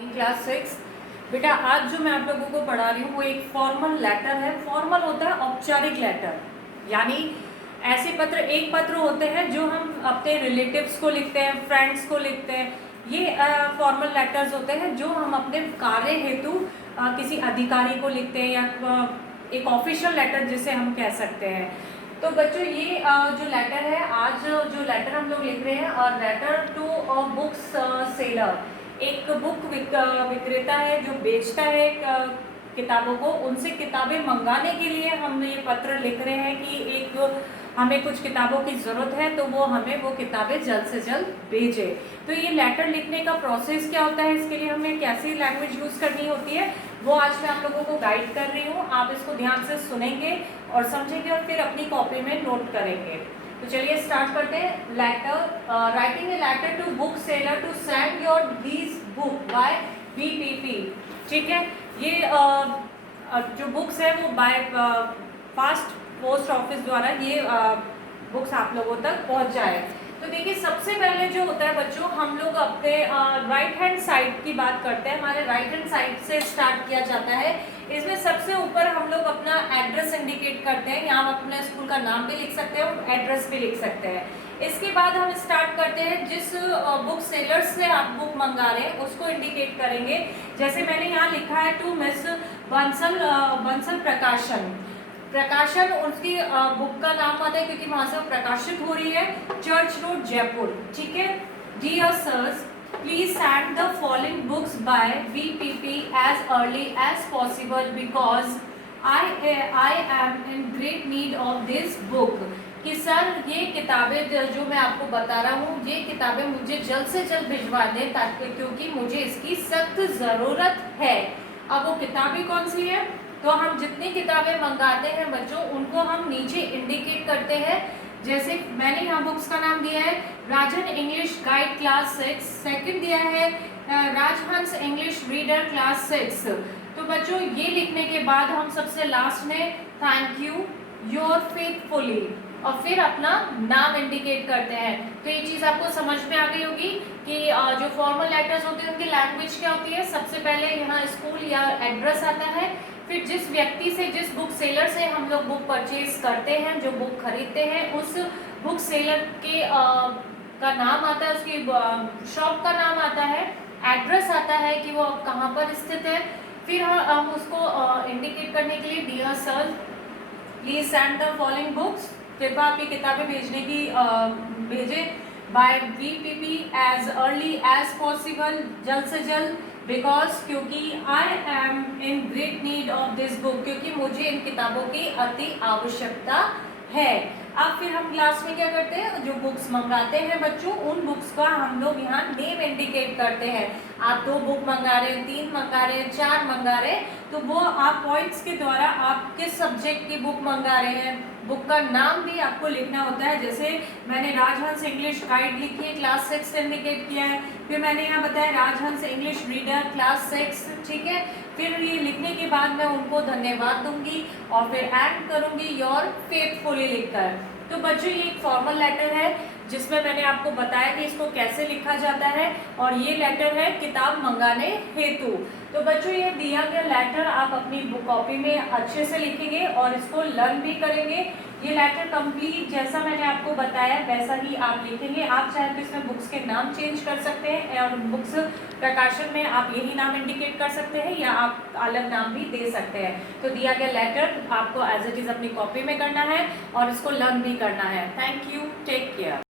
Class 6। बेटा आज जो मैं आप लोगों को पढ़ा रही हूँ वो एक फॉर्मल लेटर है। फॉर्मल होता है औपचारिक लेटर, यानी ऐसे पत्र, एक पत्र होते हैं जो हम अपने रिलेटिव्स को लिखते हैं, फ्रेंड्स को लिखते हैं। ये फॉर्मल लेटर्स होते हैं जो हम अपने कार्य हेतु किसी अधिकारी को लिखते हैं, या एक ऑफिशियल लेटर जिसे हम कह सकते हैं। तो बच्चों ये जो लेटर है, आज जो लेटर हम लोग लिख रहे हैं, और लेटर टू बुक्स सेलर, एक बुक विक्रेता है जो बेचता है किताबों को, उनसे किताबें मंगाने के लिए हम ये पत्र लिख रहे हैं कि एक हमें कुछ किताबों की ज़रूरत है, तो वो हमें वो किताबें जल्द से जल्द भेजे। तो ये लेटर लिखने का प्रोसेस क्या होता है, इसके लिए हमें कैसी लैंग्वेज यूज़ करनी होती है, वो आज मैं आप लोगों को गाइड कर रही हूँ। आप इसको ध्यान से सुनेंगे और समझेंगे और फिर अपनी कॉपी में नोट करेंगे। तो चलिए स्टार्ट करते हैं। Letter, writing a letter to book seller to send your these book by BPP। ठीक है, ये जो बुक्स है वो बाय फास्ट पोस्ट ऑफिस द्वारा ये बुक्स आप लोगों तक पहुंच जाए। तो देखिए, सबसे पहले जो होता है बच्चों, हम लोग अपने राइट हैंड साइड की बात करते हैं। हमारे राइट हैंड साइड से स्टार्ट किया जाता है। इसमें सबसे ऊपर हम लोग अपना एड्रेस इंडिकेट करते हैं। यहाँ हम अपने स्कूल का नाम भी लिख सकते हैं और एड्रेस भी लिख सकते हैं। इसके बाद हम स्टार्ट करते हैं, जिस बुक सेलर से आप बुक मंगा रहे हैं उसको इंडिकेट करेंगे। जैसे मैंने यहाँ लिखा है टू मिस बंसल प्रकाशन उसकी बुक का नाम आता है, क्योंकि वहां से वो प्रकाशित हो रही है, चर्च रोड जयपुर। ठीक है। Dear sirs, please send the following books by BPP as early as possible because I am in great need of this book. कि सर ये किताबें जो मैं आपको बता रहा हूँ, ये किताबें मुझे जल्द से जल्द भिजवा दें, ताकि क्योंकि मुझे इसकी सख्त ज़रूरत है। अब वो किताबें कौन सी है, तो हम जितनी किताबें मंगाते हैं बच्चों, उनको हम नीचे इंडिकेट करते हैं। जैसे मैंने यहाँ बुक्स का नाम दिया है राजन इंग्लिश गाइड क्लास 6, सेकंड दिया है राजहंस इंग्लिश रीडर क्लास 6। तो बच्चों ये लिखने के बाद हम सबसे लास्ट में थैंक यू योर फेथफुली, और फिर अपना नाम इंडिकेट करते हैं। तो ये चीज़ आपको समझ में आ गई होगी कि जो फॉर्मल लेटर्स होते हैं उनकी लैंग्वेज क्या होती है। सबसे पहले यहाँ स्कूल या एड्रेस आता है, फिर जिस व्यक्ति से, जिस बुक सेलर से हम लोग बुक परचेज करते हैं, जो बुक खरीदते हैं, उस बुक सेलर के का नाम आता है, उसकी शॉप का नाम आता है, एड्रेस आता है कि वो कहाँ पर स्थित है। फिर हम उसको इंडिकेट करने के लिए dear sir please send the following books, कृपया आपकी किताबें भेजने की भेजें by BPP as early as possible, जल्द से जल्द, बिकॉज क्योंकि I am in great need of this book, क्योंकि मुझे इन किताबों की अति आवश्यकता है। अब फिर हम क्लास में क्या करते हैं, जो बुक्स मंगाते हैं बच्चों, उन बुक्स का हम लोग यहाँ नेम इंडिकेट करते हैं। आप 2 बुक मंगा रहे हैं, 3 मंगा रहे हैं, 4 मंगा रहे हैं, तो वो आप पॉइंट्स के द्वारा आप किस सब्जेक्ट की बुक मंगा रहे हैं, बुक का नाम भी आपको लिखना होता है। जैसे मैंने राजहंस इंग्लिश गाइड लिखी है, क्लास 6 इंडिकेट किया है। फिर मैंने यहाँ बताया राजहंस इंग्लिश रीडर क्लास 6। ठीक है। फिर ये लिखने के बाद मैं उनको धन्यवाद दूंगी और फिर एंड करूंगी योर फेथफुली लिखकर। तो बच्चों ये एक फॉर्मल लेटर है जिसमें मैंने आपको बताया कि इसको कैसे लिखा जाता है, और ये लेटर है किताब मंगाने हेतु। तो बच्चों ये दिया गया लेटर आप अपनी बुक कॉपी में अच्छे से लिखेंगे और इसको लर्न भी करेंगे। ये लेटर कंप्लीट जैसा मैंने आपको बताया वैसा ही आप लिखेंगे। आप चाहे तो इसमें बुक्स के नाम चेंज कर सकते हैं, और बुक्स प्रकाशन में आप यही नाम इंडिकेट कर सकते हैं, या आप अलग नाम भी दे सकते हैं। तो दिया गया लेटर आपको एज इट इज़ अपनी कॉपी में करना है और इसको लर्न भी करना है। Thank you, take care.